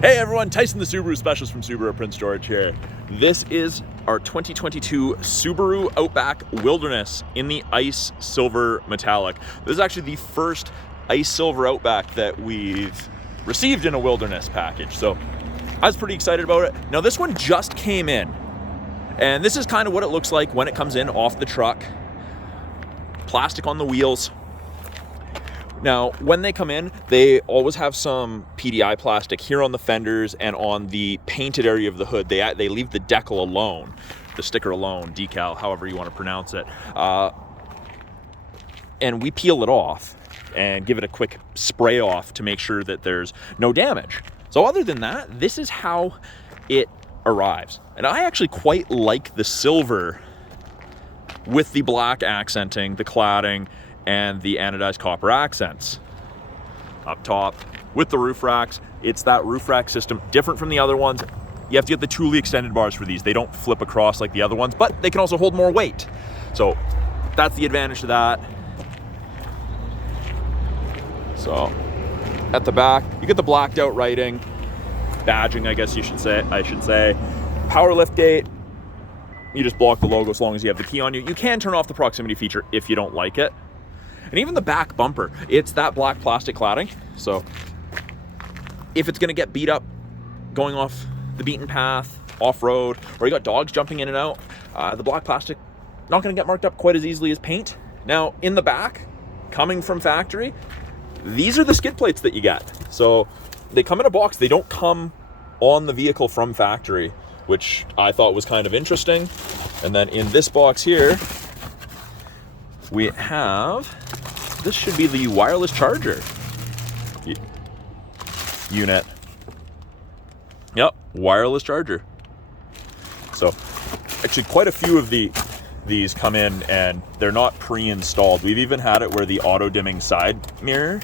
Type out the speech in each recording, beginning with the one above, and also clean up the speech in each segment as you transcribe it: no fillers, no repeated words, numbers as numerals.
Hey everyone, Tyson the Subaru specialist from Subaru Prince George here. This is our 2022 Subaru Outback Wilderness in the ice silver metallic. This is actually the first ice silver Outback that we've received in a wilderness package, so I was pretty excited about it. Now this one just came in, and this is kind of what it looks like when it comes in off the truck. Plastic on the wheels. Now, when they come in, they always have some PDI plastic here on the fenders and on the painted area of the hood. They leave the decal alone, the sticker alone, decal, however you want to pronounce it. And we peel it off and give it a quick spray off to make sure that there's no damage. So other than that, this is how it arrives. And I actually quite like the silver with the black accenting, the cladding, and the anodized copper accents. Up top with the roof racks, it's that roof rack system, different from the other ones. You have to get the Thule extended bars for these. They don't flip across like the other ones, but they can also hold more weight. So that's the advantage to that. So at the back, you get the blacked out writing, badging, I guess I should say. Power lift gate, you just block the logo as long as you have the key on you. You can turn off the proximity feature if you don't like it. And even the back bumper, it's that black plastic cladding. So if it's gonna get beat up going off the beaten path, off-road, or you got dogs jumping in and out, the black plastic not gonna get marked up quite as easily as paint. Now in the back, coming from factory, these are the skid plates that you get. So they come in a box, they don't come on the vehicle from factory, which I thought was kind of interesting. And then in this box here, we have, this should be the wireless charger unit. Yep, wireless charger. So actually quite a few of these come in and they're not pre-installed. We've even had it where the auto dimming side mirrors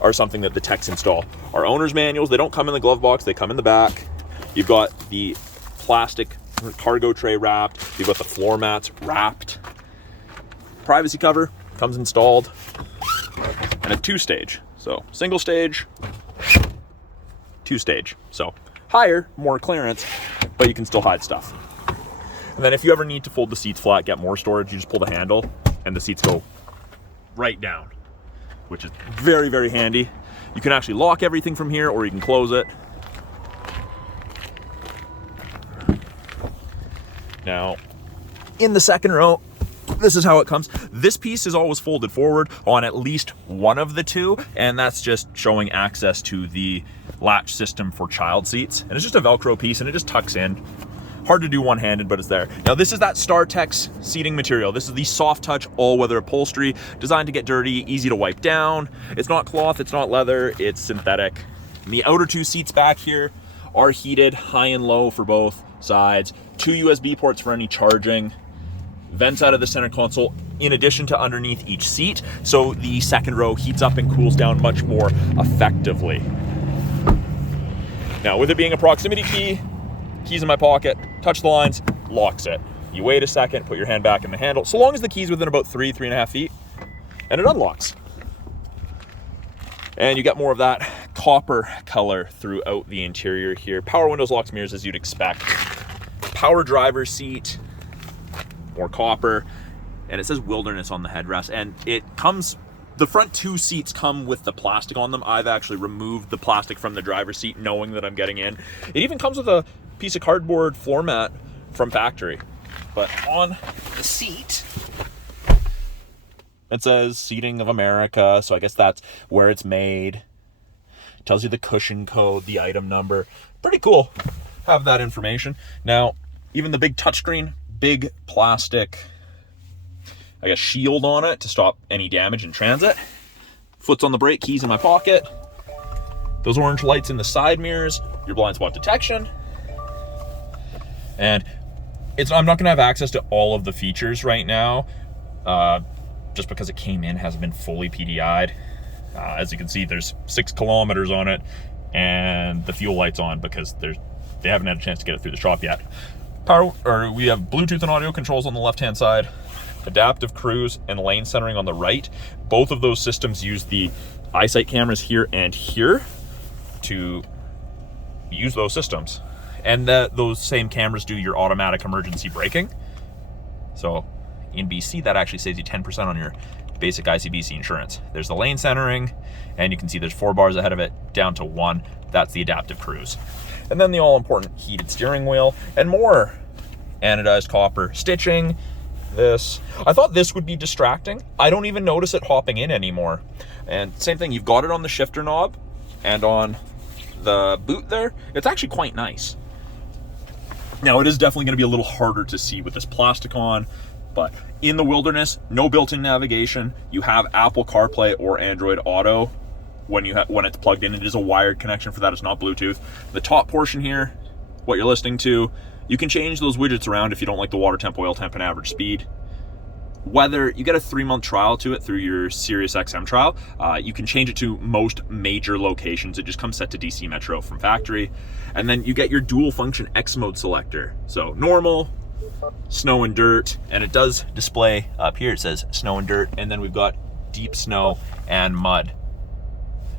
are something that the techs install. Our owner's manuals, they don't come in the glove box, they come in the back. You've got the plastic cargo tray wrapped. You've got the floor mats wrapped. Privacy cover comes installed, and a two-stage. So single stage, two-stage. So higher, more clearance, but you can still hide stuff. And then if you ever need to fold the seats flat, get more storage, you just pull the handle and the seats go right down, which is very, very handy. You can actually lock everything from here, or you can close it. Now, in the second row, this is how it comes. This piece is always folded forward on at least one of the two, and that's just showing access to the latch system for child seats. And it's just a Velcro piece, and it just tucks in. Hard to do one-handed, but it's there. Now, this is that StarTex seating material. This is the soft touch all-weather upholstery, designed to get dirty, easy to wipe down. It's not cloth, it's not leather, it's synthetic. And the outer two seats back here are heated, high and low for both sides. 2 USB ports for any charging. Vents out of the center console in addition to underneath each seat, so the second row heats up and cools down much more effectively. Now, with it being a proximity key, keys in my pocket, touch the lines, locks it. You wait a second, put your hand back in the handle, so long as the key's within about 3.5 feet, and it unlocks. And you get more of that copper color throughout the interior here. Power windows, locks, mirrors, as you'd expect. Power driver's seat, more copper, and it says Wilderness on the headrest, and it comes, the front two seats come with the plastic on them. I've actually removed the plastic from the driver's seat knowing that I'm getting in. It even comes with a piece of cardboard floor mat from factory. But on the seat, it says Seating of America, so I guess that's where it's made. It tells you the cushion code, the item number. Pretty cool, have that information. Now, even the big touchscreen, big plastic, I guess, shield on it to stop any damage in transit. Foot's on the brake, keys in my pocket. Those orange lights in the side mirrors, your blind spot detection. And I'm not gonna have access to all of the features right now, just because it came in, hasn't been fully PDI'd. As you can see, there's 6 kilometers on it, and the fuel light's on because they haven't had a chance to get it through the shop yet. We have Bluetooth and audio controls on the left-hand side, adaptive cruise and lane centering on the right. Both of those systems use the eyesight cameras here and here to use those systems. And those same cameras do your automatic emergency braking. So in BC, that actually saves you 10% on your basic ICBC insurance. There's the lane centering, and you can see there's 4 bars ahead of it, down to 1. That's the adaptive cruise. And then the all-important heated steering wheel and more anodized copper stitching. This, I thought this would be distracting. I don't even notice it hopping in anymore. And same thing, you've got it on the shifter knob and on the boot there. It's actually quite nice. Now, it is definitely going to be a little harder to see with this plastic on, but in the wilderness, no built-in navigation. You have Apple CarPlay or Android Auto when it's plugged in. It is a wired connection for that. It's not Bluetooth. The top portion here, what you're listening to, you can change those widgets around if you don't like the water temp, oil temp, and average speed. Weather, you get a 3-month trial to it through your Sirius XM trial. You can change it to most major locations. It just comes set to DC Metro from factory. And then you get your dual function X mode selector. So normal, snow and dirt, and it does display up here. It says snow and dirt, and then we've got deep snow and mud.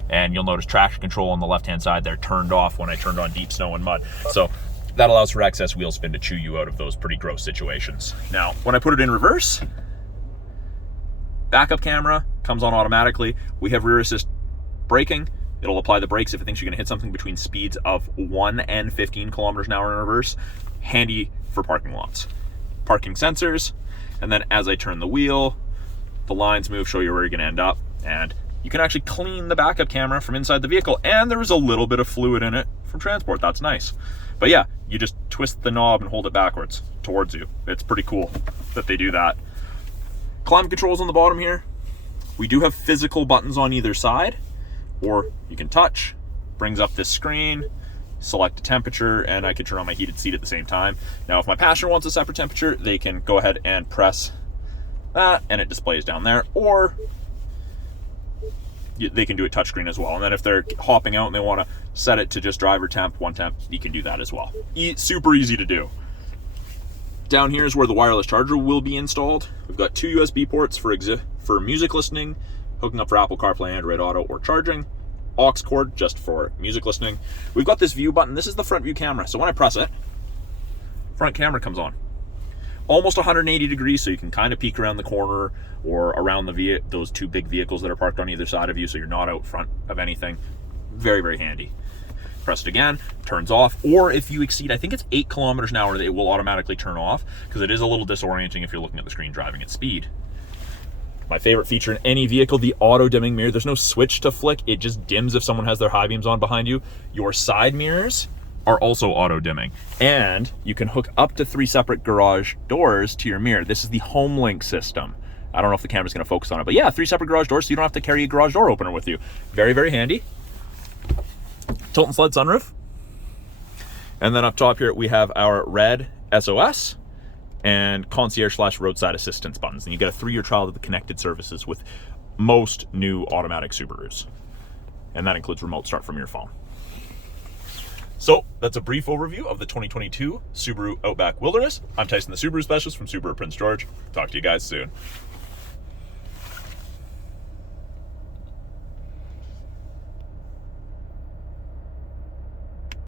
And you'll notice traction control on the left-hand side there turned off when I turned on deep snow and mud. So that allows for excess wheel spin to chew you out of those pretty gross situations. Now, when I put it in reverse, backup camera comes on automatically. We have rear assist braking. It'll apply the brakes if it thinks you're gonna hit something between speeds of 1 and 15 kilometers an hour in reverse. Handy for parking lots. Parking sensors, and then as I turn the wheel, the lines move, show you where you're gonna end up, and you can actually clean the backup camera from inside the vehicle, and there is a little bit of fluid in it from transport. That's nice. But yeah, you just twist the knob and hold it backwards towards you. It's pretty cool that they do that. Climate controls on the bottom here. We do have physical buttons on either side, or you can touch. Brings up this screen, select a temperature, and I can turn on my heated seat at the same time. Now, if my passenger wants a separate temperature, they can go ahead and press that, and it displays down there, or they can do it touchscreen as well. And then if they're hopping out and they want to set it to just driver temp, 1 temp, you can do that as well. Super easy to do. Down here is where the wireless charger will be installed. We've got 2 USB ports for music listening, hooking up for Apple CarPlay, Android Auto, or charging. Aux cord just for music listening. We've got this view button. This is the front view camera. So when I press it, front camera comes on. Almost 180 degrees, so you can kind of peek around the corner or around those 2 big vehicles that are parked on either side of you, so you're not out front of anything. Very, very handy. Press it again, turns off, or if you exceed, I think it's 8 kilometers an hour, it will automatically turn off, because it is a little disorienting if you're looking at the screen driving at speed. My favorite feature in any vehicle, the auto dimming mirror. There's no switch to flick, it just dims if someone has their high beams on behind you. Your side mirrors are also auto dimming, and you can hook up to 3 separate garage doors to your mirror. This is the HomeLink system. I don't know if the camera's gonna focus on it, but yeah, 3 separate garage doors, so you don't have to carry a garage door opener with you. Very, very handy. Tilt and sled sunroof. And then up top here, we have our red SOS and concierge/roadside assistance buttons. And you get a 3-year trial of the connected services with most new automatic Subarus. And that includes remote start from your phone. So that's a brief overview of the 2022 Subaru Outback Wilderness. I'm Tyson, the Subaru specialist from Subaru Prince George. Talk to you guys soon.